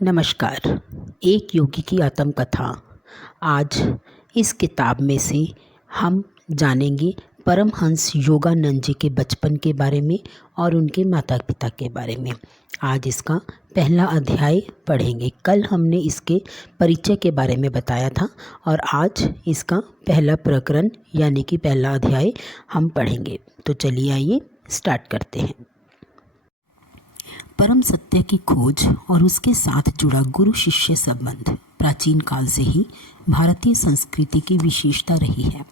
नमस्कार। एक योगी की आत्मकथा। आज इस किताब में से हम जानेंगे परमहंस योगानंद जी के बचपन के बारे में और उनके माता पिता के बारे में। आज इसका पहला अध्याय पढ़ेंगे। कल हमने इसके परिचय के बारे में बताया था और आज इसका पहला प्रकरण यानी कि पहला अध्याय हम पढ़ेंगे। तो चलिए आइए स्टार्ट करते हैं। परम सत्य की खोज और उसके साथ जुड़ा गुरु शिष्य संबंध प्राचीन काल से ही भारतीय संस्कृति की विशेषता रही है।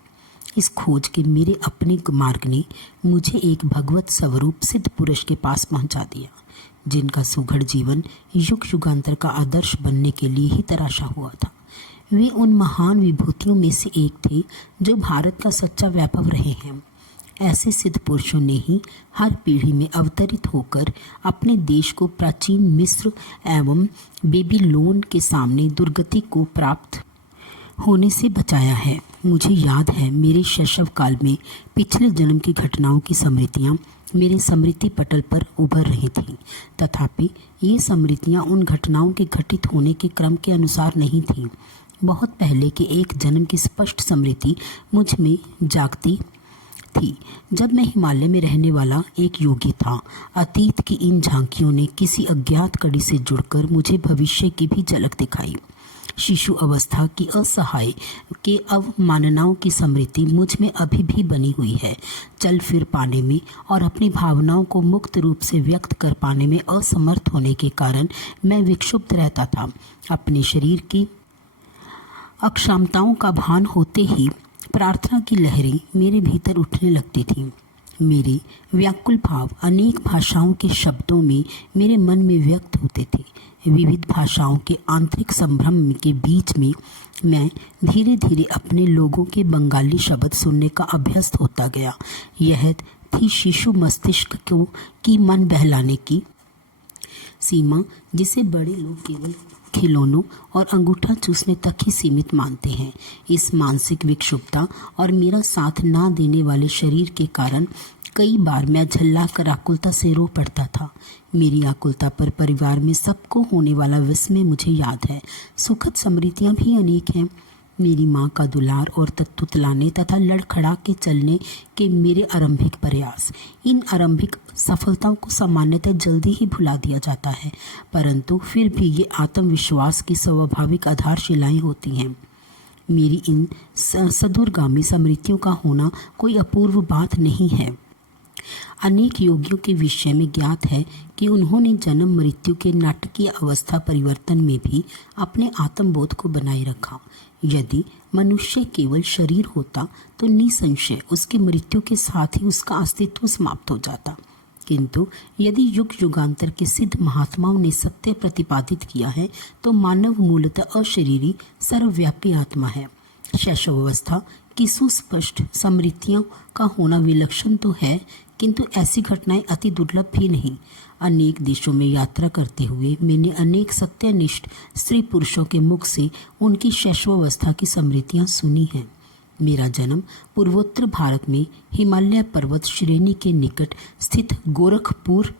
इस खोज के मेरे अपने मार्ग ने मुझे एक भगवत स्वरूप सिद्ध पुरुष के पास पहुंचा दिया, जिनका सुघड़ जीवन युग युगांतर का आदर्श बनने के लिए ही तराशा हुआ था। वे उन महान विभूतियों में से एक थे जो भारत का सच्चा वैभव रहे हैं। ऐसे सिद्ध पुरुषों ने ही हर पीढ़ी में अवतरित होकर अपने देश को प्राचीन मिस्र एवं बेबीलोन के सामने दुर्गति को प्राप्त होने से बचाया है। मुझे याद है, मेरे शैशव काल में पिछले जन्म की घटनाओं की स्मृतियाँ मेरे स्मृति पटल पर उभर रही थीं। तथापि ये स्मृतियाँ उन घटनाओं के घटित होने के क्रम के अनुसार नहीं थीं। बहुत पहले के एक जन्म की स्पष्ट स्मृति मुझ में जागती थी, जब मैं हिमालय में रहने वाला एक योगी था। अतीत की इन झांकियों ने किसी अज्ञात कड़ी से जुड़कर मुझे भविष्य की भी झलक दिखाई। शिशु अवस्था की असहाय के अवमाननाओं की स्मृति मुझ में अभी भी बनी हुई है। चल फिर पाने में और अपनी भावनाओं को मुक्त रूप से व्यक्त कर पाने में असमर्थ होने के कारण मैं विक्षुब्ध रहता था। अपने शरीर की अक्षमताओं का भान होते ही प्रार्थना की लहरें मेरे भीतर उठने लगती थीं। मेरे व्याकुल भाव अनेक भाषाओं के शब्दों में मेरे मन में व्यक्त होते थे। विविध भाषाओं के आंतरिक संभ्रम के बीच में मैं धीरे धीरे अपने लोगों के बंगाली शब्द सुनने का अभ्यस्त होता गया। यह थी शिशु मस्तिष्क की मन बहलाने की सीमा, जिसे बड़े लोग केवल खिलौनों और अंगूठा चूसने तक ही सीमित मानते हैं। इस मानसिक विक्षुब्धता और मेरा साथ ना देने वाले शरीर के कारण कई बार मैं झल्ला कर आकुलता से रो पड़ता था। मेरी आकुलता पर परिवार में सबको होने वाला विस्मय मुझे याद है। सुखद स्मृतियाँ भी अनेक हैं। मेरी माँ का दुलार और तुतलाने तथा लड़खड़ा के चलने के मेरे आरंभिक प्रयास। इन आरंभिक सफलताओं को सामान्यतः जल्दी ही भुला दिया जाता है, परंतु फिर भी ये आत्मविश्वास की स्वाभाविक आधारशिलाएं होती हैं। मेरी इन सदूरगामी स्मृतियों का होना कोई अपूर्व बात नहीं है। अनेक योगियों के विषय में ज्ञात है कि उन्होंने जन्म मृत्यु के नाटकीय अवस्था परिवर्तन में भी अपने आत्मबोध को बनाए रखा। यदि मनुष्य केवल शरीर होता तो निसंशय उसकी मृत्यु के साथ ही उसका अस्तित्व समाप्त हो जाता, किंतु यदि युग युगांतर के सिद्ध महात्माओं ने सत्य प्रतिपादित किया है तो मानव मूलतः अशरीरी सर्वव्यापी आत्मा है। शैशवावस्था की सुस्पष्ट स्मृतियों का होना विलक्षण तो है, किंतु ऐसी घटनाएं अति दुर्लभ भी नहीं। अनेक देशों में यात्रा करते हुए मैंने अनेक सत्यनिष्ठ स्त्री पुरुषों के मुख से उनकी शैशवावस्था की स्मृतियां सुनी हैं। मेरा जन्म पूर्वोत्तर भारत में हिमालय पर्वत श्रेणी के निकट स्थित गोरखपुर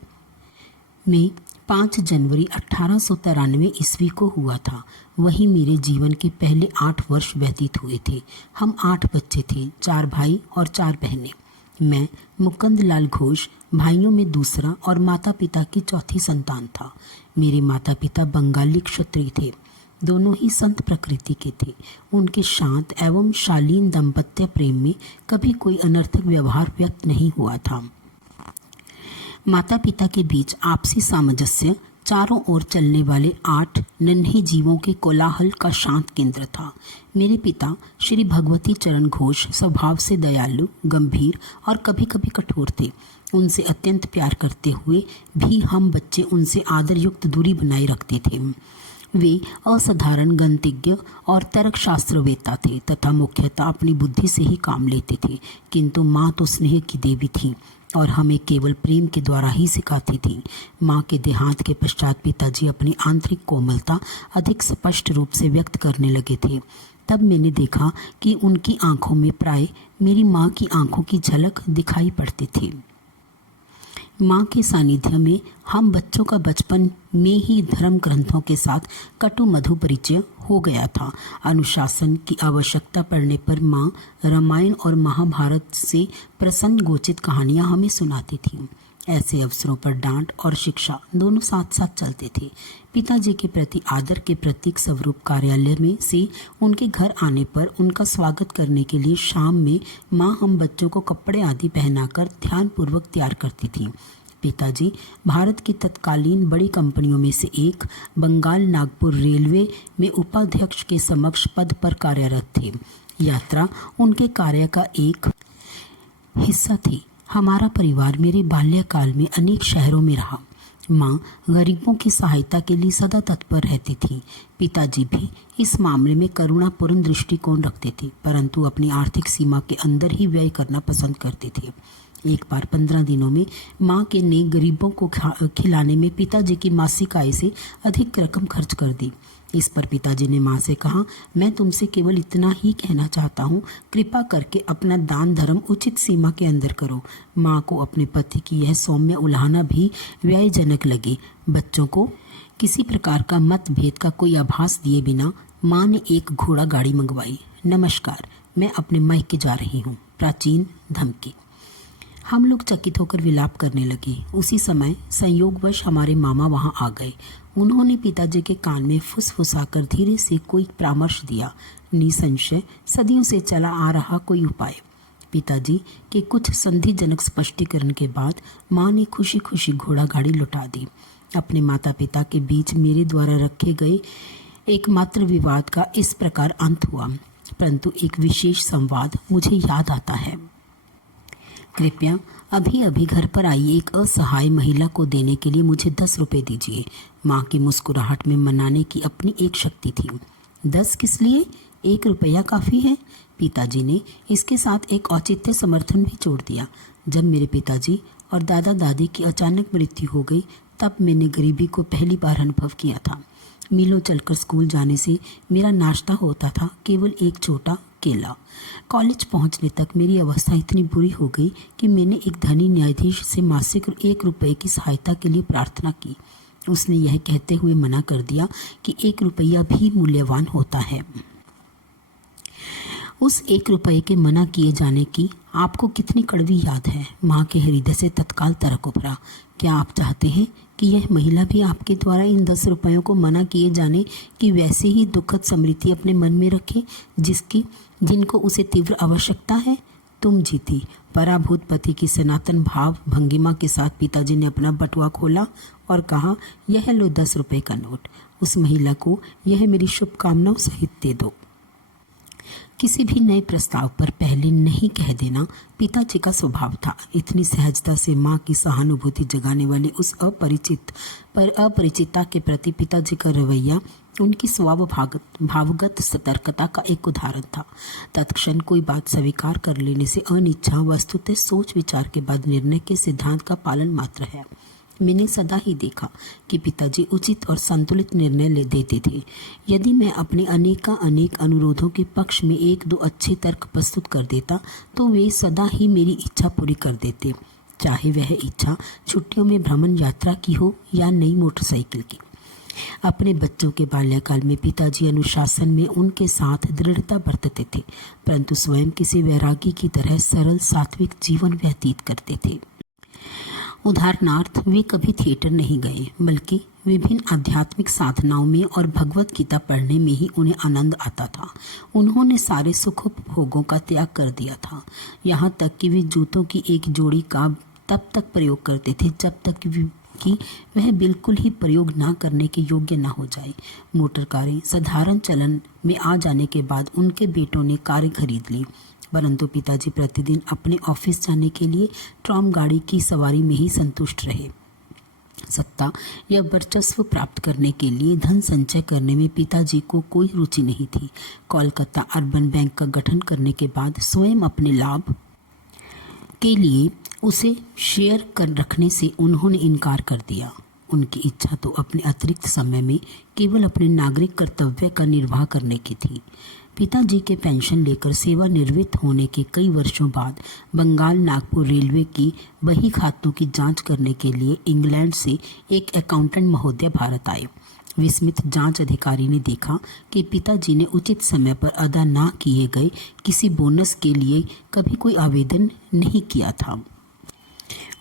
में 5 जनवरी 1893 ईस्वी को हुआ था। वहीं मेरे जीवन के पहले 8 वर्ष व्यतीत हुए थे। हम 8 बच्चे थे, 4 भाई और 4 बहनें। मैं मुकुंद लाल घोष भाइयों में दूसरा और माता पिता की चौथी संतान था। मेरे माता पिता बंगाली क्षत्रिय थे। दोनों ही संत प्रकृति के थे। उनके शांत एवं शालीन दाम्पत्य प्रेम में कभी कोई अनर्थक व्यवहार व्यक्त नहीं हुआ था। माता पिता के बीच आपसी सामंजस्य चारों ओर चलने वाले 8 नन्हे जीवों के कोलाहल का शांत केंद्र था। मेरे पिता श्री भगवती चरण घोष स्वभाव से दयालु, गंभीर और कभी कभी कठोर थे। उनसे अत्यंत प्यार करते हुए भी हम बच्चे उनसे आदरयुक्त दूरी बनाए रखते थे। वे असाधारण गणितज्ञ और तर्कशास्त्रवेत्ता थे तथा मुख्यतः अपनी बुद्धि से ही काम लेते थे, किंतु माँ तो स्नेह की देवी थी और हमें केवल प्रेम के द्वारा ही सिखाती थी। माँ के देहांत के पश्चात पिताजी अपनी आंतरिक कोमलता अधिक स्पष्ट रूप से व्यक्त करने लगे थे। तब मैंने देखा कि उनकी आंखों में प्राय मेरी माँ की आंखों की झलक दिखाई पड़ती थी। माँ के सानिध्य में हम बच्चों का बचपन में ही धर्म ग्रंथों के साथ कटु मधु परिचय हो गया था। अनुशासन की आवश्यकता पड़ने पर माँ रामायण और महाभारत से प्रसंगोचित कहानियाँ हमें सुनाती थीं। ऐसे अवसरों पर डांट और शिक्षा दोनों साथ साथ चलते थे। पिताजी के प्रति आदर के प्रतीक स्वरूप कार्यालय में से उनके घर आने पर उनका स्वागत करने के लिए शाम में माँ हम बच्चों को कपड़े आदि पहनाकर ध्यानपूर्वक तैयार करती थी। पिताजी भारत की तत्कालीन बड़ी कंपनियों में से एक बंगाल नागपुर रेलवे में उपाध्यक्ष के समक्ष पद पर कार्यरत थे। यात्रा उनके कार्य का एक हिस्सा थी। हमारा परिवार मेरे बाल्यकाल में अनेक शहरों में रहा। माँ गरीबों की सहायता के लिए सदा तत्पर रहती थी। पिताजी भी इस मामले में करुणापूर्ण दृष्टिकोण रखते थे, परंतु अपनी आर्थिक सीमा के अंदर ही व्यय करना पसंद करते थे। एक बार 15 दिनों में माँ के ने गरीबों को खिलाने में पिताजी की मासिक आय से अधिक रकम खर्च कर दी। इस पर पिताजी ने माँ से कहा, मैं तुमसे केवल इतना ही कहना चाहता हूँ, कृपा करके अपना दान धर्म उचित सीमा के अंदर करो। माँ को अपने पति की यह सौम्य उलाहना भी व्ययजनक लगी। बच्चों को किसी प्रकार का मतभेद का कोई आभास दिए बिना माँ ने एक घोड़ा गाड़ी मंगवाई। नमस्कार, मैं अपने मायके जा रही हूँ। प्राचीन धमकी। हम लोग चकित होकर विलाप करने लगे। उसी समय संयोगवश हमारे मामा वहां आ गए। उन्होंने पिताजी के कान में फुसफुसाकर धीरे से कोई परामर्श दिया। निसंशय सदियों से चला आ रहा कोई उपाय। पिताजी के कुछ संधिजनक स्पष्टीकरण के बाद माँ ने खुशी खुशी घोड़ा गाड़ी लुटा दी। अपने माता पिता के बीच मेरे द्वारा रखे गए एकमात्र विवाद का इस प्रकार अंत हुआ, परंतु एक विशेष संवाद मुझे याद आता है। कृपया अभी अभी घर पर आई एक असहाय महिला को देने के लिए मुझे 10 रुपये दीजिए। माँ की मुस्कुराहट में मनाने की अपनी एक शक्ति थी। 10 किस लिए? 1 रुपया काफ़ी है। पिताजी ने इसके साथ एक औचित्य समर्थन भी जोड़ दिया। जब मेरे पिताजी और दादा दादी की अचानक मृत्यु हो गई, तब मैंने गरीबी को पहली बार अनुभव किया था। मीलों चलकर स्कूल जाने से मेरा नाश्ता होता था केवल एक छोटा केला। कॉलेज पहुंचने तक मेरी अवस्था इतनी बुरी हो गई कि मैंने एक धनी न्यायाधीश से मासिक 1 रुपये की सहायता के लिए प्रार्थना की। उसने यह कहते हुए मना कर दिया कि 1 रुपया भी मूल्यवान होता है। उस 1 रुपये के मना किए जाने की आपको कितनी कड़वी याद है। माँ के हृदय से तत्काल तर्क उभरा। क्या आप चाहते हैं कि यह महिला भी आपके द्वारा इन 10 रुपयों को मना किए जाने की वैसे ही दुखद स्मृति अपने मन में रखे जिनको उसे तीव्र आवश्यकता है? तुम जीती। पराभूत पति की सनातन भाव भंगिमा के साथ पिताजी ने अपना बटुआ खोला और कहा, यह लो 10 रुपये का नोट। उस महिला को यह मेरी शुभकामनाओं सहित दे दो। किसी भी नए प्रस्ताव पर पहले नहीं कह देना पिताजी का स्वभाव था। इतनी सहजता से माँ की सहानुभूति जगाने वाले उस अपरिचिता के प्रति पिताजी का रवैया उनकी भावगत सतर्कता का एक उदाहरण था। तत्क्षण कोई बात स्वीकार कर लेने से अनिच्छा वस्तुतः सोच विचार के बाद निर्णय के सिद्धांत का पालन मात्र है। मैंने सदा ही देखा कि पिताजी उचित और संतुलित निर्णय देते थे। यदि मैं अपने अनेक अनुरोधों के पक्ष में 1-2 अच्छे तर्क प्रस्तुत कर देता तो वे सदा ही मेरी इच्छा पूरी कर देते, चाहे वह इच्छा छुट्टियों में भ्रमण यात्रा की हो या नई मोटरसाइकिल की। अपने बच्चों के बाल्यकाल में पिताजी अनुशासन में उनके साथ दृढ़ता बरतते थे, परंतु स्वयं किसी वैरागी की तरह सरल सात्विक जीवन व्यतीत करते थे। उदाहरणार्थ, वे कभी थिएटर नहीं गए, बल्कि विभिन्न आध्यात्मिक साधनाओं में और भगवत गीता पढ़ने में ही उन्हें आनंद आता था। उन्होंने सारे सुखोपभोगों का त्याग कर दिया था, यहाँ तक कि वे जूतों की एक जोड़ी का तब तक प्रयोग करते थे जब तक कि वह बिल्कुल ही प्रयोग न करने के योग्य न हो जाए। मोटर कारें साधारण चलन में आ जाने के बाद उनके बेटों ने कारें खरीद ली, परंतु पिताजी प्रतिदिन अपने ऑफिस जाने के लिए ट्राम गाड़ी की सवारी में ही संतुष्ट रहे। सत्ता या वर्चस्व प्राप्त करने के लिए धन संचय करने में पिताजी को कोई रुचि नहीं थी। कोलकाता अर्बन बैंक का गठन करने के बाद स्वयं अपने लाभ के लिए उसे शेयर कर रखने से उन्होंने इनकार कर दिया। उनकी इच्छा तो अपने अतिरिक्त समय में केवल अपने नागरिक कर्तव्य का निर्वाह करने की थी। पिताजी के पेंशन लेकर सेवानिवृत्त होने के कई वर्षों बाद बंगाल नागपुर रेलवे की बही खातों की जांच करने के लिए इंग्लैंड से एक अकाउंटेंट महोदय भारत आए। विस्मित जांच अधिकारी ने देखा कि पिताजी ने उचित समय पर अदा ना किए गए किसी बोनस के लिए कभी कोई आवेदन नहीं किया था।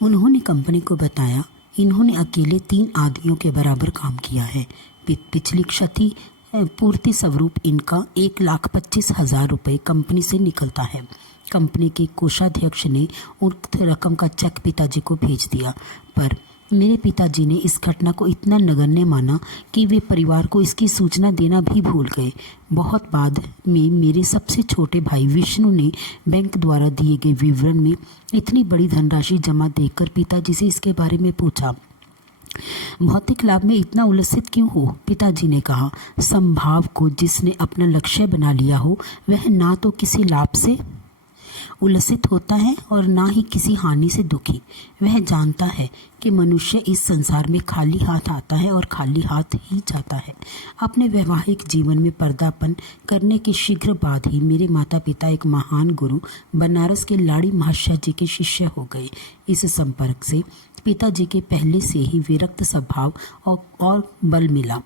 उन्होंने कंपनी को बताया, इन्होंने अकेले 3 आदमियों के बराबर काम किया है। पिछली क्षति पूर्ति स्वरूप इनका 1,25,000 रुपये कंपनी से निकलता है। कंपनी के कोषाध्यक्ष ने उक्त रकम का चेक पिताजी को भेज दिया, पर मेरे पिताजी ने इस घटना को इतना नगण्य माना कि वे परिवार को इसकी सूचना देना भी भूल गए। बहुत बाद में मेरे सबसे छोटे भाई विष्णु ने बैंक द्वारा दिए गए विवरण में इतनी बड़ी धनराशि जमा देखकर पिताजी से इसके बारे में पूछा। भौतिक लाभ में इतना उल्लसित क्यों हो? पिताजी ने कहा, संभाव को जिसने अपना लक्ष्य बना लिया हो वह ना तो किसी लाभ से उल्लसित होता है और ना ही किसी हानि से दुखी। वह जानता है कि मनुष्य इस संसार में खाली हाथ आता है और खाली हाथ ही जाता है। अपने वैवाहिक जीवन में पर्दापण करने के शीघ्र बाद ही मेरे माता पिता एक महान गुरु बनारस के लाड़ी महाशय जी के शिष्य हो गए। इस संपर्क से पिताजी के पहले से ही विरक्त स्वभाव और बल मिला।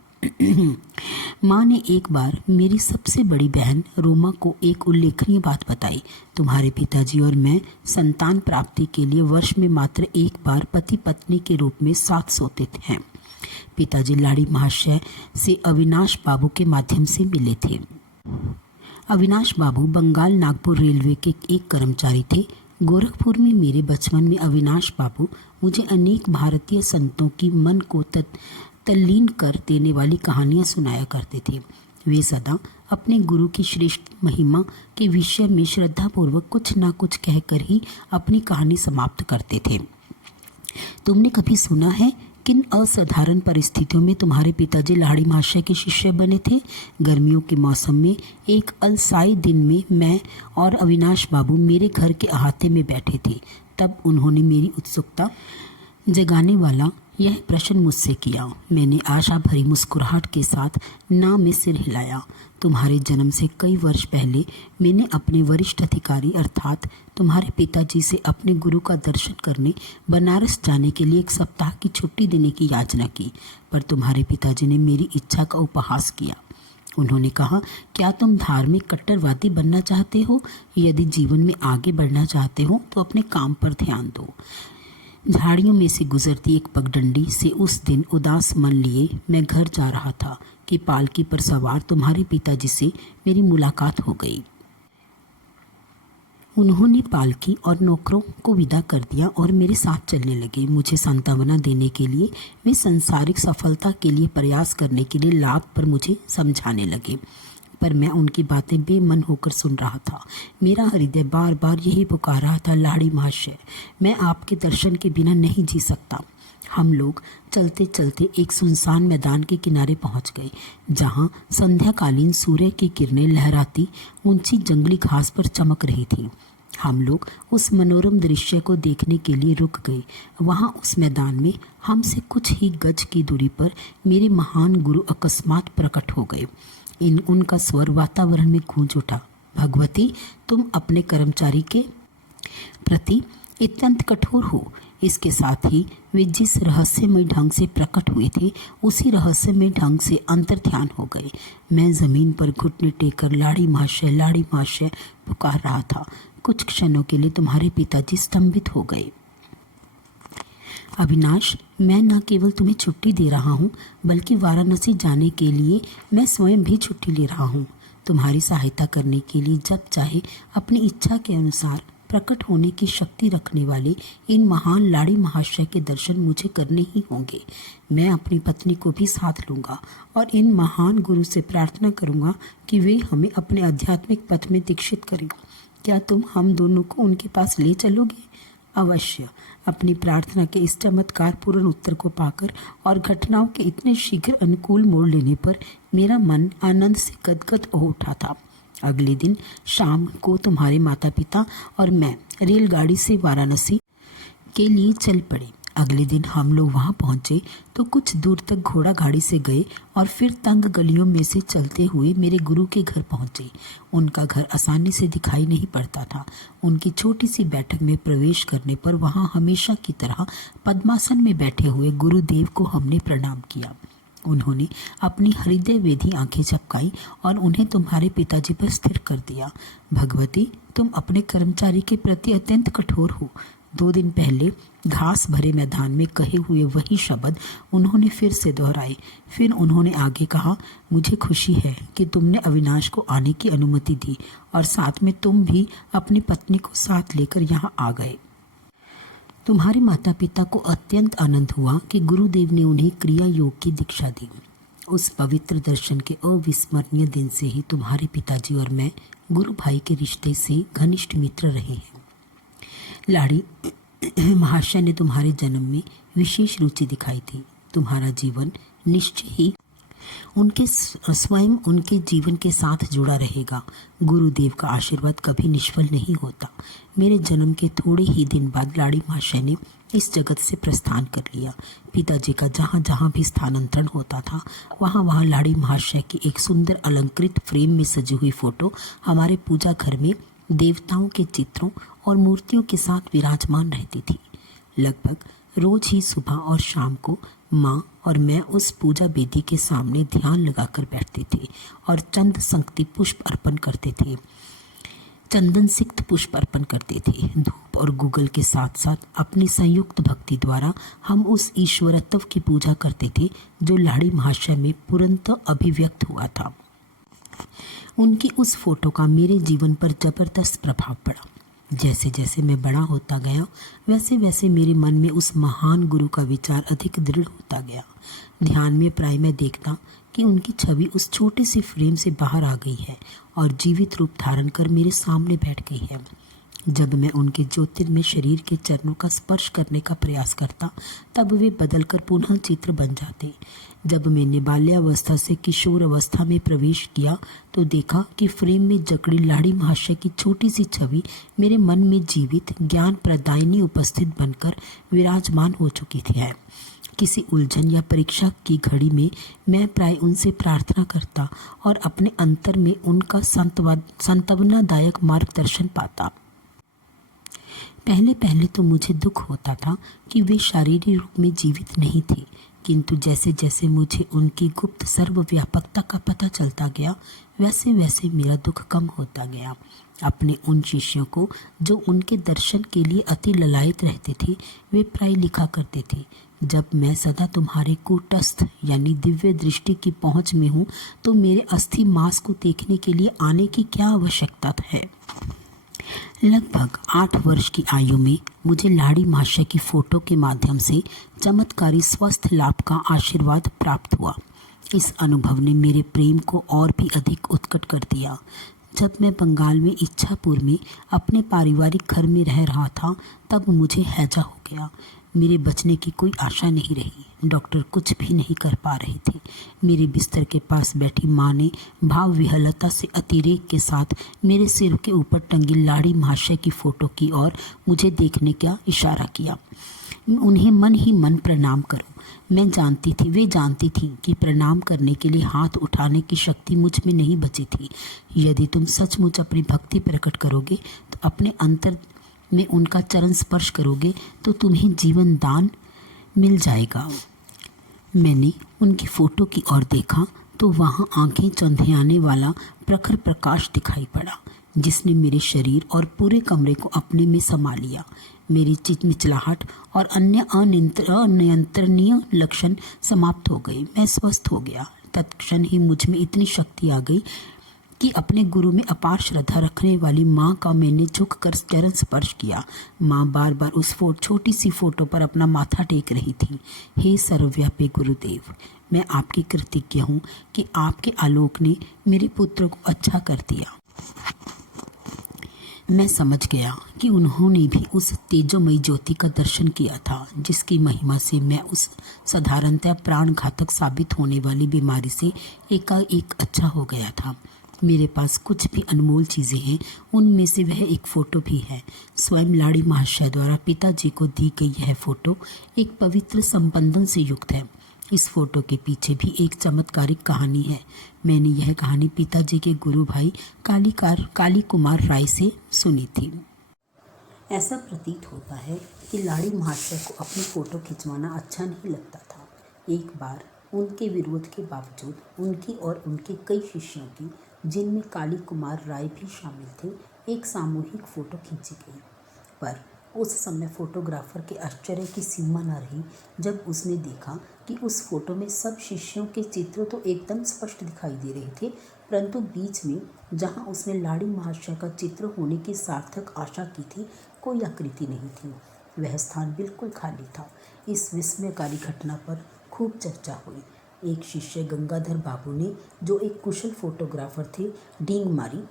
माँ ने एक बार मेरी सबसे बड़ी बहन रोमा को एक उल्लेखनीय बात बताई। तुम्हारे पिताजी और मैं संतान प्राप्ति के लिए वर्ष में मात्र एक बार पति पत्नी के रूप में साथ सोते हैं। पिताजी लाड़ी महाशय से अविनाश बाबू के माध्यम से मिले थे। अविनाश बाबू बंगाल नागपुर रेलवे के एक कर्मचारी थे। गोरखपुर में मेरे बचपन में अविनाश बाबू मुझे अनेक भारतीय संतों की मन को तल्लीन कर देने वाली कहानियाँ सुनाया करते थे। वे सदा अपने गुरु की श्रेष्ठ महिमा के विषय में श्रद्धापूर्वक कुछ ना कुछ कहकर ही अपनी कहानी समाप्त करते थे। तुमने कभी सुना है किन असाधारण परिस्थितियों में तुम्हारे पिताजी लाड़ी महाशय के शिष्य बने थे? गर्मियों के मौसम में एक अलसाई दिन में मैं और अविनाश बाबू मेरे घर के अहाते में बैठे थे। तब उन्होंने मेरी उत्सुकता जगाने वाला यह प्रश्न मुझसे किया। मैंने आशा भरी मुस्कुराहट के साथ ना में सिर हिलाया। तुम्हारे जन्म से कई वर्ष पहले मैंने अपने वरिष्ठ अधिकारी अर्थात तुम्हारे पिताजी से अपने गुरु का दर्शन करने बनारस जाने के लिए 1 सप्ताह की छुट्टी देने की याचना की, पर तुम्हारे पिताजी ने मेरी इच्छा का उपहास किया। उन्होंने कहा, क्या तुम धार्मिक कट्टरवादी बनना चाहते हो? यदि जीवन में आगे बढ़ना चाहते हो तो अपने काम पर ध्यान दो। झाड़ियों में से गुजरती एक पगडंडी से उस दिन उदास मन लिए मैं घर जा रहा था कि पालकी पर सवार तुम्हारे पिताजी से मेरी मुलाकात हो गई। उन्होंने पालकी और नौकरों को विदा कर दिया और मेरे साथ चलने लगे। मुझे सांत्वना देने के लिए वे सांसारिक सफलता के लिए प्रयास करने के लिए लाभ पर मुझे समझाने लगे, पर मैं उनकी बातें बेमन होकर सुन रहा था। मेरा हृदय बार बार यही पुकार रहा था, लाड़ी महाशय, मैं आपके दर्शन के बिना नहीं जी सकता। हम लोग चलते चलते एक सुनसान मैदान के किनारे पहुंच गए, जहां संध्याकालीन सूर्य की किरणें लहराती ऊंची जंगली घास पर चमक रही थी। हम लोग उस मनोरम दृश्य को देखने के लिए रुक गए। वहां उस मैदान में हमसे कुछ ही गज की दूरी पर मेरे महान गुरु अकस्मात प्रकट हो गए। उनका स्वर वातावरण में गूंज उठा, भगवती, तुम अपने कर्मचारी के प्रति अत्यंत कठोर हो। इसके साथ ही वे जिस रहस्यमय ढंग से प्रकट हुए थे उसी रहस्यमय ढंग से अंतर्ध्यान हो गए। मैं जमीन पर घुटने टेकर लाड़ी महाशय पुकार रहा था। कुछ क्षणों के लिए तुम्हारे पिताजी स्तंभित हो गए। अविनाश, मैं न केवल तुम्हें छुट्टी दे रहा हूँ बल्कि वाराणसी जाने के लिए मैं स्वयं भी छुट्टी ले रहा हूँ। तुम्हारी सहायता करने के लिए जब चाहे अपनी इच्छा के अनुसार प्रकट होने की शक्ति रखने वाले इन महान लाड़ी महाशय के दर्शन मुझे करने ही होंगे। मैं अपनी पत्नी को भी साथ लूँगा और इन महान गुरु से प्रार्थना करूँगा कि वे हमें अपने आध्यात्मिक पथ में दीक्षित करें। क्या तुम हम दोनों को उनके पास ले चलोगे? अवश्य। अपनी प्रार्थना के इस चमत्कारपूर्ण उत्तर को पाकर और घटनाओं के इतने शीघ्र अनुकूल मोड़ लेने पर मेरा मन आनंद से गदगद हो उठा था। अगले दिन शाम को तुम्हारे माता पिता और मैं रेलगाड़ी से वाराणसी के लिए चल पड़े। अगले दिन हम लोग वहां पहुंचे तो कुछ दूर तक घोड़ा गाड़ी से गए और फिर तंग गलियों में से चलते हुए मेरे गुरु के घर पहुंचे। उनका घर आसानी से दिखाई नहीं पड़ता था। उनकी छोटी सी बैठक में प्रवेश करने पर वहां हमेशा की तरह पद्मासन में बैठे हुए गुरुदेव को हमने प्रणाम किया। उन्होंने अपनी हृदय वेधी आंखें झपकाई और उन्हें तुम्हारे पिताजी पर स्थिर कर दिया। भगवती, तुम अपने कर्मचारी के प्रति अत्यंत कठोर हो। 2 दिन पहले घास भरे मैदान में कहे हुए वही शब्द उन्होंने फिर से दोहराए। फिर उन्होंने आगे कहा, मुझे खुशी है कि तुमने अविनाश को आने की अनुमति दी और साथ में तुम भी अपनी पत्नी को साथ लेकर यहाँ आ गए। तुम्हारे माता पिता को अत्यंत आनंद हुआ कि गुरुदेव ने उन्हें क्रिया योग की दीक्षा दी। उस पवित्र दर्शन के अविस्मरणीय दिन से ही तुम्हारे पिताजी और मैं गुरु भाई के रिश्ते से घनिष्ठ मित्र रहे हैं। लाड़ी महाशय ने तुम्हारे जन्म में विशेष रुचि दिखाई थी। तुम्हारा जीवन निश्चय ही उनके स्वयं उनके जीवन के साथ जुड़ा रहेगा। गुरुदेव का आशीर्वाद कभी निष्फल नहीं होता। मेरे जन्म के थोड़े ही दिन बाद लाड़ी महाशय ने इस जगत से प्रस्थान कर लिया। पिताजी का जहाँ जहाँ भी स्थानांतरण होता था वहाँ वहाँ लाड़ी महाशय की एक सुंदर अलंकृत फ्रेम में सजी हुई फोटो हमारे पूजा घर में देवताओं के चित्रों और मूर्तियों के साथ विराजमान रहती थी। लगभग रोज ही सुबह और शाम को माँ और मैं उस पूजा वेदी के सामने ध्यान लगाकर बैठते थे और चंदन सिक्त पुष्प अर्पण करते थे। धूप और गूगल के साथ साथ अपनी संयुक्त भक्ति द्वारा हम उस ईश्वरत्व की पूजा करते थे जो लाड़ी महाशय में पूर्णतः अभिव्यक्त हुआ था। उनकी उस फोटो का मेरे जीवन पर जबरदस्त प्रभाव पड़ा। जैसे जैसे मैं बड़ा होता गया वैसे वैसे मेरे मन में उस महान गुरु का विचार अधिक दृढ़ होता गया। ध्यान में प्राय मैं देखता कि उनकी छवि उस छोटे से फ्रेम से बाहर आ गई है और जीवित रूप धारण कर मेरे सामने बैठ गई है। जब मैं उनके ज्योतिर्मय शरीर के चरणों का स्पर्श करने का प्रयास करता तब वे बदलकर पुनः चित्र बन जाते। जब मैंने बाल्यावस्था से किशोर अवस्था में प्रवेश किया तो देखा कि फ्रेम में जकड़ी लाड़ी महाशय की छोटी सी छवि मेरे मन में जीवित ज्ञान प्रदायिनी उपस्थित बनकर विराजमान हो चुकी थी। किसी उलझन या परीक्षा की घड़ी में मैं प्राय उनसे प्रार्थना करता और अपने अंतर में उनका सांत्वनादायक मार्गदर्शन पाता। पहले पहले तो मुझे दुख होता था कि वे शारीरिक रूप में जीवित नहीं थे, किंतु जैसे जैसे मुझे उनकी गुप्त सर्वव्यापकता का पता चलता गया वैसे वैसे मेरा दुख कम होता गया। अपने उन शिष्यों को जो उनके दर्शन के लिए अति ललायत रहते थे वे प्राय लिखा करते थे, जब मैं सदा तुम्हारे कूटस्थ यानी दिव्य दृष्टि की पहुंच में हूँ तो मेरे अस्थि मांस को देखने के लिए आने की क्या आवश्यकता है। लगभग 8 वर्ष की आयु में मुझे लाड़ी महाशय की फोटो के माध्यम से चमत्कारी स्वस्थ लाभ का आशीर्वाद प्राप्त हुआ। इस अनुभव ने मेरे प्रेम को और भी अधिक उत्कट कर दिया। जब मैं बंगाल में इच्छापुर में अपने पारिवारिक घर में रह रहा था तब मुझे हैजा हो गया। मेरे बचने की कोई आशा नहीं रही। डॉक्टर कुछ भी नहीं कर पा रहे थे। मेरे बिस्तर के पास बैठी माँ ने भाव विहलता से अतिरेक के साथ मेरे सिर के ऊपर टंगी लाड़ी महाशय की फोटो की ओर मुझे देखने का इशारा किया। उन्हें मन ही मन प्रणाम करो। वे जानती थी कि प्रणाम करने के लिए हाथ उठाने की शक्ति मुझ में नहीं बची थी। यदि तुम सचमुच अपनी भक्ति प्रकट करोगे तो अपने अंतर में उनका चरण स्पर्श करोगे तो तुम्हें जीवन दान मिल जाएगा। मैंने उनकी फोटो की ओर देखा तो वहाँ आंखें चंधियाने वाला प्रखर प्रकाश दिखाई पड़ा जिसने मेरे शरीर और पूरे कमरे को अपने में समा लिया। मेरी चिचमिचलाहट और अन्य अनियंत्रणीय लक्षण समाप्त हो गए। मैं स्वस्थ हो गया। तत्क्षण ही मुझ में इतनी शक्ति आ गई कि अपने गुरु में अपार श्रद्धा रखने वाली माँ का मैंने झुककर चरण स्पर्श किया। माँ बार बार उस छोटी सी फोटो पर अपना माथा टेक रही थी। हे सर्वव्यापी गुरुदेव, मैं आपकी कृतज्ञ हूँ कि आपके आलोक ने मेरे पुत्र को अच्छा कर दिया। मैं समझ गया कि उन्होंने भी उस तेजोमयी ज्योति का दर्शन किया था जिसकी महिमा से मैं उस साधारणतः प्राण घातक साबित होने वाली बीमारी से एकाएक अच्छा हो गया था। मेरे पास कुछ भी अनमोल चीज़ें हैं, उनमें से वह एक फ़ोटो भी है। स्वयं लाड़ी महाशय द्वारा पिताजी को दी गई यह फ़ोटो एक पवित्र संबंधन से युक्त है। इस फोटो के पीछे भी एक चमत्कारिक कहानी है। मैंने यह कहानी पिताजी के गुरु भाई काली कुमार राय से सुनी थी। ऐसा प्रतीत होता है कि लाड़ी महाशय को अपनी फ़ोटो खिंचवाना अच्छा नहीं लगता था। एक बार उनके विरोध के बावजूद उनकी और उनके कई शिष्यों की, जिनमें काली कुमार राय भी शामिल थे, एक सामूहिक फ़ोटो खींची गई। पर उस समय फोटोग्राफर के आश्चर्य की सीमा न रही जब उसने देखा कि उस फोटो में सब शिष्यों के चित्र तो एकदम स्पष्ट दिखाई दे रहे थे, परंतु बीच में जहां उसने लाड़ी महाशय का चित्र होने की सार्थक आशा की थी, कोई आकृति नहीं थी। वह स्थान बिल्कुल खाली था। इस विस्मयकारी घटना पर खूब चर्चा हुई। एक शिष्य गंगाधर बाबू ने, जो एक कुशल फोटोग्राफर थे, डींग मारी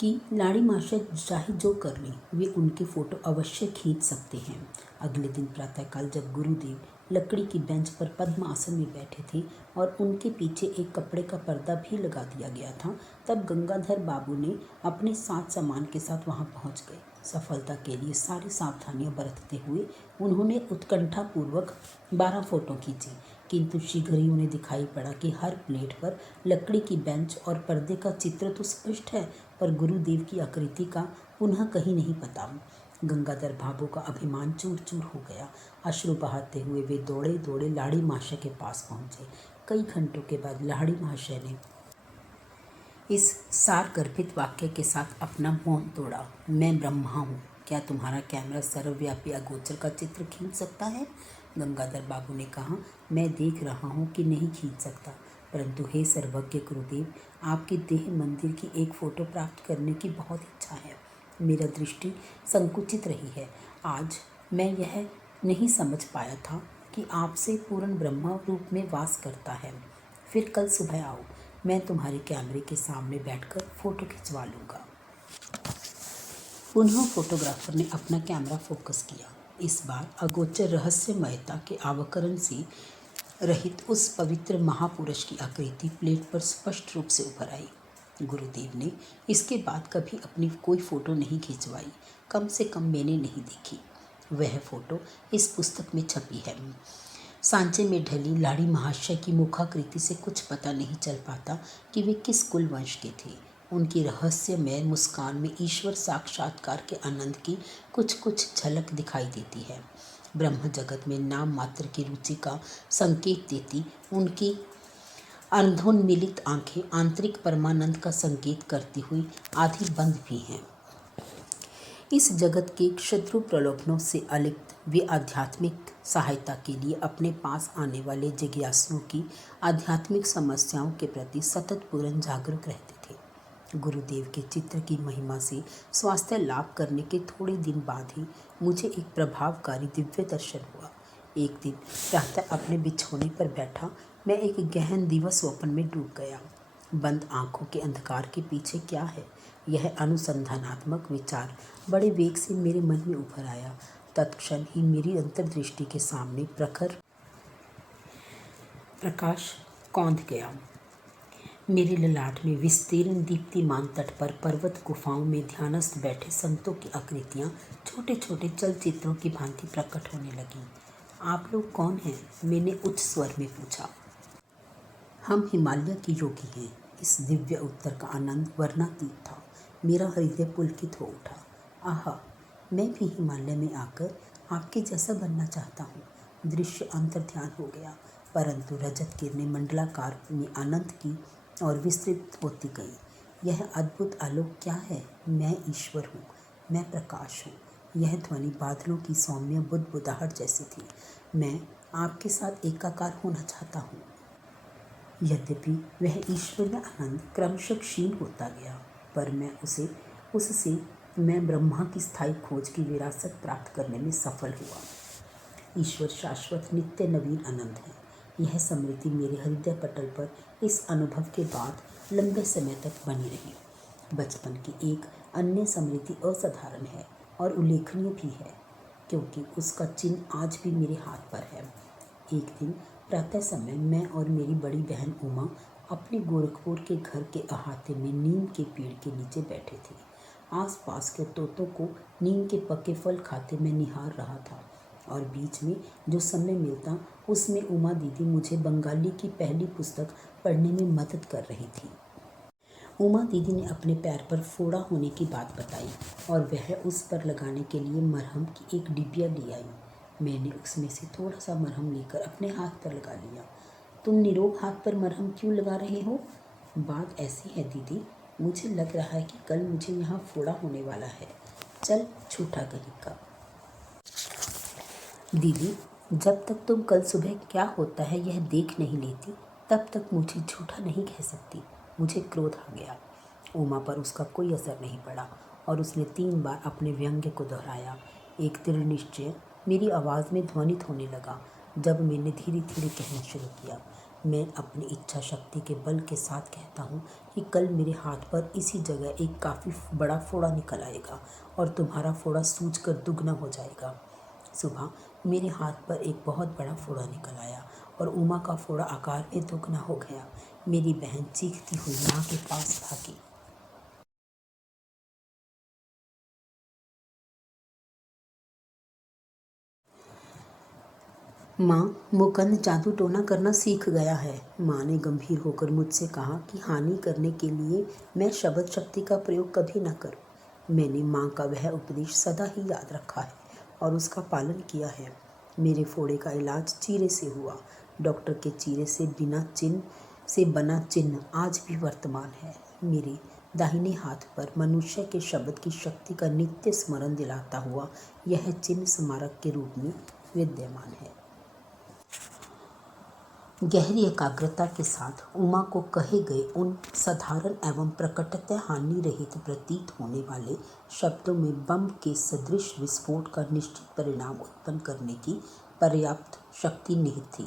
कि लाड़ी महाशय चाहे जो कर लें, वे उनकी फ़ोटो अवश्य खींच सकते हैं। अगले दिन प्रातःकाल जब गुरुदेव लकड़ी की बेंच पर पद्म आसन में बैठे थे और उनके पीछे एक कपड़े का पर्दा भी लगा दिया गया था, तब गंगाधर बाबू ने अपने साथ सामान के साथ वहां पहुंच गए। सफलता के लिए सारी सावधानियां बरतते हुए उन्होंने उत्कंठापूर्वक 12 फोटो खींची, किंतु शीघ्र ही उन्हें दिखाई पड़ा कि हर प्लेट पर लकड़ी की बेंच और पर्दे का चित्र तो स्पष्ट है, पर गुरुदेव की आकृति का पुनः कहीं नहीं पता। गंगाधर बाबू का अभिमान चूर चूर हो गया। अश्रु बहाते हुए वे दौड़े दौड़े लाड़ी महाशय के पास पहुंचे। कई घंटों के बाद लाड़ी महाशय ने इस सार गर्भित वाक्य के साथ अपना मौन तोड़ा। मैं ब्रह्मा हूँ, क्या तुम्हारा कैमरा सर्वव्यापी अगोचर का चित्र खींच सकता है? गंगाधर बाबू ने कहा, मैं देख रहा हूँ कि नहीं खींच सकता, परंतु हे सर्वज्ञ गुरुदेव, आपके देह मंदिर की एक फ़ोटो प्राप्त करने की बहुत इच्छा है। मेरा दृष्टि संकुचित रही है। आज मैं यह नहीं समझ पाया था कि आपसे पूर्ण ब्रह्मा रूप में वास करता है। फिर कल सुबह आओ, मैं तुम्हारे कैमरे के सामने बैठकर फ़ोटो खिंचवा लूँगा। पुनः फोटोग्राफर ने अपना कैमरा फोकस किया। इस बार अगोचर रहस्यमयता के आवरण से रहित उस पवित्र महापुरुष की आकृति प्लेट पर स्पष्ट रूप से उभर आई। गुरुदेव ने इसके बाद कभी अपनी कोई फ़ोटो नहीं खिंचवाई, कम से कम मैंने नहीं देखी। वह फ़ोटो इस पुस्तक में छपी है। सांचे में ढली लाड़ी महाशय की मुखाकृति से कुछ पता नहीं चल पाता कि वे किस कुल वंश के थे। उनकी रहस्यमय मुस्कान में ईश्वर साक्षात्कार के आनंद की कुछ कुछ झलक दिखाई देती है। ब्रह्म जगत में नाम मात्र की रुचि का संकेत देती उनकी अर्धोन्मिलित आंखें आंतरिक परमानंद का संकेत करती हुई आधी बंद भी हैं। इस जगत के क्षुद्र प्रलोभनों से अलिप्त वे आध्यात्मिक सहायता के लिए अपने पास आने वाले जिज्ञासुओं की आध्यात्मिक समस्याओं के प्रति सतत पूर्ण जागरूक रहते थे। गुरुदेव के चित्र की महिमा से स्वास्थ्य लाभ करने के थोड़े दिन बाद ही मुझे एक प्रभावकारी दिव्य दर्शन हुआ। एक दिन प्रातः अपने बिछौने पर बैठा मैं एक गहन दिव्य स्वप्न में डूब गया। बंद आंखों के अंधकार के पीछे क्या है, यह अनुसंधानात्मक विचार बड़े वेग से मेरे मन में उभर आया। तत्क्षण ही मेरी अंतर्दृष्टि के सामने प्रखर प्रकाश कौंध गया। मेरे ललाट में विस्तीर्ण दीप्तिमान तट पर पर्वत गुफाओं में ध्यानस्थ बैठे संतों की आकृतियाँ छोटे छोटे चलचित्रों की भांति प्रकट होने लगीं। आप लोग कौन हैं? मैंने उच्च स्वर में पूछा। हम हिमालय के योगी हैं। इस दिव्य उत्तर का आनंद वर्णातीत था। मेरा हृदय पुलकित हो उठा। आहा, मैं भी हिमालय में आकर आपके जैसा बनना चाहता हूँ। दृश्य अंतर्ध्यान हो गया, परंतु रजत किरणें मंडलाकार में अनंत की और विस्तृत होती गई। यह अद्भुत आलोक क्या है? मैं ईश्वर हूँ, मैं प्रकाश हूँ। यह ध्वनि बादलों की सौम्य बुदबुदाहट जैसी थी। मैं आपके साथ एकाकार होना चाहता हूँ। यद्यपि वह ईश्वरीय आनंद क्रमशः क्षीण होता गया, पर मैं उससे मैं ब्रह्मा की स्थायी खोज की विरासत प्राप्त करने में सफल हुआ। ईश्वर शाश्वत नित्य नवीन आनंद है। यह स्मृति मेरे हृदय पटल पर इस अनुभव के बाद लंबे समय तक बनी रही। बचपन की एक अन्य स्मृति असाधारण है और उल्लेखनीय भी है, क्योंकि उसका चिन्ह आज भी मेरे हाथ पर है। एक दिन प्रातः समय मैं और मेरी बड़ी बहन उमा अपने गोरखपुर के घर के अहाते में नीम के पेड़ के नीचे बैठे थे। आसपास के तोतों को नीम के पके फल खाते मैं निहार रहा था और बीच में जो समय मिलता उसमें उमा दीदी मुझे बंगाली की पहली पुस्तक पढ़ने में मदद कर रही थी। उमा दीदी ने अपने पैर पर फोड़ा होने की बात बताई और वह उस पर लगाने के लिए मरहम की एक डिबिया ले आई। मैंने उसमें से थोड़ा सा मरहम लेकर अपने हाथ पर लगा लिया। तुम निरोग हाथ पर मरहम क्यों लगा रहे हो? बात ऐसी है दीदी, मुझे लग रहा है कि कल मुझे यहाँ फोड़ा होने वाला है। चल झूठा कहीं का। दीदी, जब तक तुम कल सुबह क्या होता है यह देख नहीं लेती तब तक मुझे झूठा नहीं कह सकती। मुझे क्रोध आ गया। उमा पर उसका कोई असर नहीं पड़ा और उसने 3 बार अपने व्यंग्य को दोहराया। एक दृढ़ निश्चय मेरी आवाज़ में ध्वनित होने लगा जब मैंने धीरे धीरे कहना शुरू किया। मैं अपनी इच्छा शक्ति के बल के साथ कहता हूँ कि कल मेरे हाथ पर इसी जगह एक काफ़ी बड़ा फोड़ा निकल आएगा और तुम्हारा फोड़ा सूजकर दुगना हो जाएगा। सुबह मेरे हाथ पर एक बहुत बड़ा फोड़ा निकल आया और उमा का फोड़ा आकार में दुगना हो गया। मेरी बहन चीखती हुई माँ के पास भागी। माँ, मुकंद जादू टोना करना सीख गया है। माँ ने गंभीर होकर मुझसे कहा कि हानि करने के लिए मैं शब्द शक्ति का प्रयोग कभी न करूँ। मैंने माँ का वह उपदेश सदा ही याद रखा है और उसका पालन किया है। मेरे फोड़े का इलाज चीरे से हुआ। डॉक्टर के चीरे से बना चिन्ह आज भी वर्तमान है। मेरे दाहिने हाथ पर मनुष्य के शब्द की शक्ति का नित्य स्मरण दिलाता हुआ यह चिन्ह स्मारक के रूप में विद्यमान है। गहरी एकाग्रता के साथ उमा को कहे गए उन साधारण एवं प्रकटतः हानि रहित प्रतीत होने वाले शब्दों में बम के सदृश विस्फोट का निश्चित परिणाम उत्पन्न करने की पर्याप्त शक्ति निहित थी।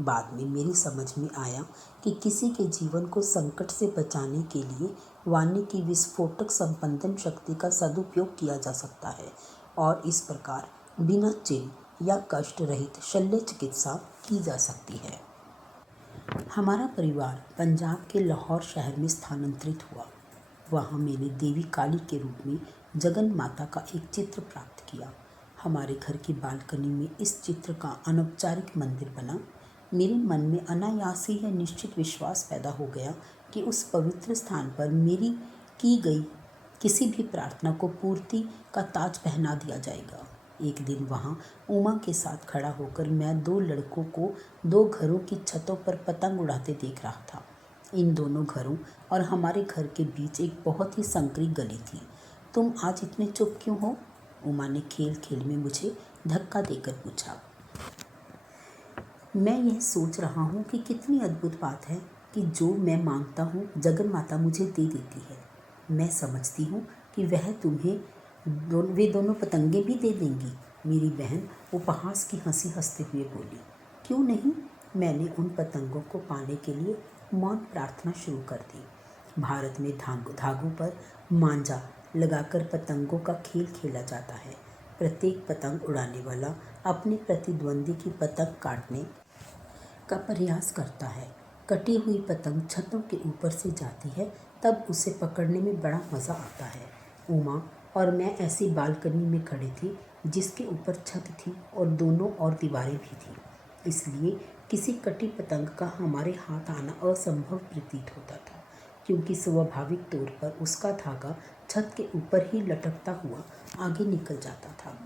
बाद में मेरी समझ में आया कि किसी के जीवन को संकट से बचाने के लिए वाणी की विस्फोटक संपंदन शक्ति का सदुपयोग किया जा सकता है और इस प्रकार बिना चिन्ह या कष्ट रहित शल्य चिकित्सा की जा सकती है। हमारा परिवार पंजाब के लाहौर शहर में स्थानांतरित हुआ। वहाँ मैंने देवी काली के रूप में जगन माता का एक चित्र प्राप्त किया। हमारे घर की बालकनी में इस चित्र का अनौपचारिक मंदिर बना। मेरे मन में अनायास ही यह निश्चित विश्वास पैदा हो गया कि उस पवित्र स्थान पर मेरी की गई किसी भी प्रार्थना को पूर्ति का ताज पहना दिया जाएगा। एक दिन वहाँ उमा के साथ खड़ा होकर मैं 2 लड़कों को 2 घरों की छतों पर पतंग उड़ाते देख रहा था। इन दोनों घरों और हमारे घर के बीच एक बहुत ही संकरी गली थी। तुम आज इतने चुप क्यों हो? उमा ने खेल खेल में मुझे धक्का देकर पूछा। मैं यह सोच रहा हूँ कि कितनी अद्भुत बात है कि जो मैं मांगता हूँ जगन माता मुझे दे देती है। मैं समझती हूँ कि वह तुम्हें वे दोनों पतंगे भी दे देंगी। मेरी बहन उपहास की हंसी हंसते हुए बोली। क्यों नहीं? मैंने उन पतंगों को पाने के लिए मौन प्रार्थना शुरू कर दी। भारत में धागों पर मांझा लगाकर पतंगों का खेल खेला जाता है। प्रत्येक पतंग उड़ाने वाला अपने प्रतिद्वंदी की पतंग काटने का प्रयास करता है। कटी हुई पतंग छतों के ऊपर से जाती है तब उसे पकड़ने में बड़ा मज़ा आता है। उमा और मैं ऐसी बालकनी में खड़े थे जिसके ऊपर छत थी और दोनों और दीवारें भी थी, इसलिए किसी कटी पतंग का हमारे हाथ आना असंभव प्रतीत होता था, क्योंकि स्वाभाविक तौर पर उसका धागा छत के ऊपर ही लटकता हुआ आगे निकल जाता था।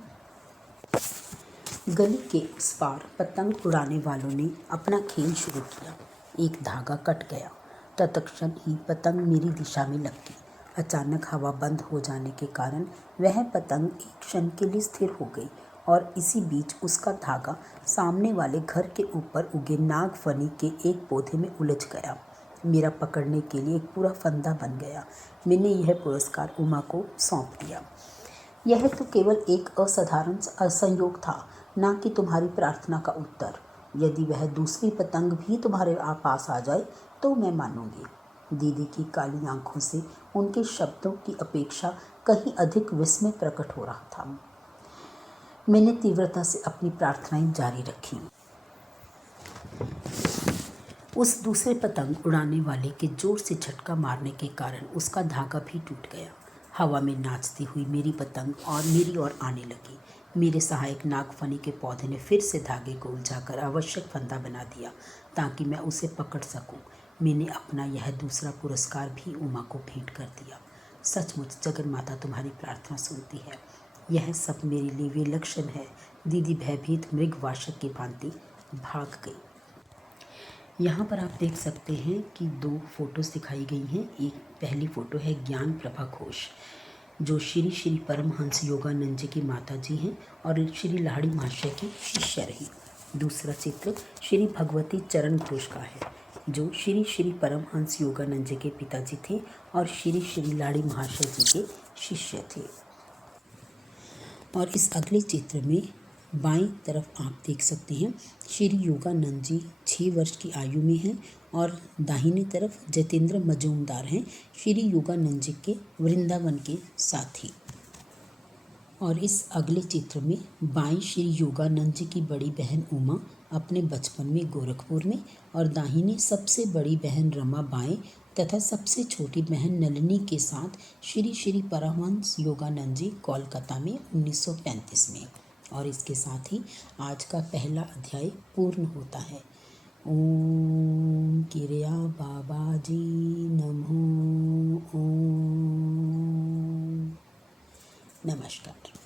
गली के उस पार पतंग उड़ाने वालों ने अपना खेल शुरू किया। एक धागा कट गया, तत्क्षण ही पतंग मेरी दिशा में लग गई। अचानक हवा बंद हो जाने के कारण वह पतंग एक क्षण के लिए स्थिर हो गई और इसी बीच उसका धागा सामने वाले घर के ऊपर उगे नागफनी के एक पौधे में उलझ गया। मेरा पकड़ने के लिए एक पूरा फंदा बन गया। मैंने यह पुरस्कार उमा को सौंप दिया। यह तो केवल एक असाधारण संयोग था, ना कि तुम्हारी प्रार्थना का उत्तर। यदि वह दूसरी पतंग भी तुम्हारे पास आ जाए तो मैं मानूंगी। दीदी की काली आंखों से उनके शब्दों की अपेक्षा कहीं अधिक विस्मय प्रकट हो रहा था। मैंने तीव्रता से अपनी प्रार्थनाएं जारी रखी। उस दूसरे पतंग उड़ाने वाले के जोर से झटका मारने के कारण उसका धागा भी टूट गया। हवा में नाचती हुई मेरी पतंग और मेरी ओर आने लगी। मेरे सहायक नागफनी के पौधे ने फिर से धागे को उलझाकर आवश्यक फंदा बना दिया ताकि मैं उसे पकड़ सकूं। मैंने अपना यह दूसरा पुरस्कार भी उमा को भेंट कर दिया। सचमुच जगन्माता तुम्हारी प्रार्थना सुनती है। यह सब मेरे लिए विलक्षण है। दीदी भयभीत मृगवाशक की भांति भाग गई। यहाँ पर आप देख सकते हैं कि दो फोटोज दिखाई गई हैं। एक पहली फ़ोटो है ज्ञान प्रभा घोष, जो श्री श्री परमहंस योगानंद जी की माता जी हैं और श्री लाड़ी महाशय की शिष्य रही। दूसरा चित्र श्री भगवती चरण घोष का है, जो श्री श्री परमहंस योगानंद जी के पिताजी थे और श्री श्री लाड़ी महाशय जी के शिष्य थे। और इस अगले चित्र में बाईं तरफ आप देख सकते हैं श्री योगानंद जी 6 वर्ष की आयु में हैं और दाहिनी तरफ जतेंद्र मजूमदार हैं, श्री योगानंद जी के वृंदावन के साथी। और इस अगले चित्र में बाईं श्री योगानंद जी की बड़ी बहन उमा अपने बचपन में गोरखपुर में और दाहिनी सबसे बड़ी बहन रमा बाएं तथा सबसे छोटी बहन नलिनी के साथ श्री श्री परमहंस योगानंद जी कोलकाता में 1935 में। और इसके साथ ही आज का पहला अध्याय पूर्ण होता है। ओम किरिया बाबा जी नमो। ओम नमस्कार।